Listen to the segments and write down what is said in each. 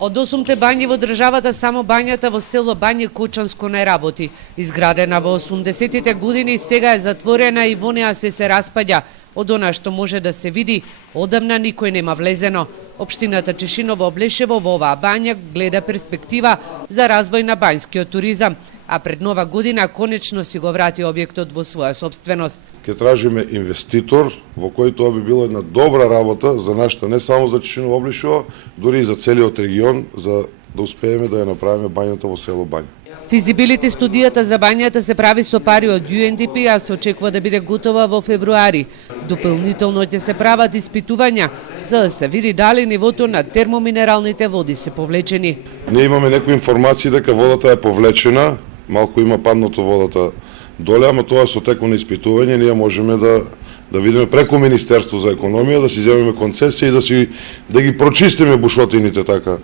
Од 8 бањи во државата само бањата во село Бање Кучанско не работи. Изградена во 80-тите години, сега е затворена и во неа се распаѓа. Од она што може да се види, одамна никој нема влезено. Општината Чешиново Облешево во оваа бања гледа перспектива за развој на бањскиот туризам, а пред нова година конечно си го врати објектот во своја собственост. Ке тражиме инвеститор во кој тоа би била една добра работа за нашата, не само за Чешиново Облешево, дури и за целиот регион, за да успееме да ја направиме бањата во село Бања. Физибилити студијата за бањата се прави со пари од UNDP, а се очекува да биде готова во февруари. Дополнително ќе се прават испитувања за да се види дали нивото на термоминералните води се повлечени. Ние имаме некои информации дека водата е повлечена, малку има паднато водата доле, ама тоа со текот на испитување ние можеме да видиме преку Министерство за економија, да си земеме концесија и да ги прочистиме бушотините, така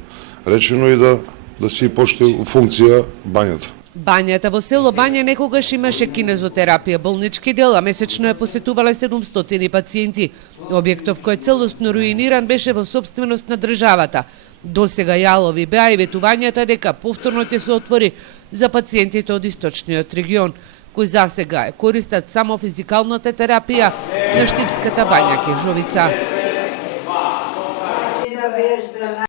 речено, и да си почне функција бањата. Бањата во село Бања некогаш имаше кинезотерапија, болнички дел, а месечно ја посетувале 700 пациенти. Објектов кој е целосно руиниран беше во собственост на државата. Досега јалови беа и ветувањата дека повторно ќе се отвори за пациентите од источниот регион, кои засега користат само физикалната терапија на Штипската бања Кежовица.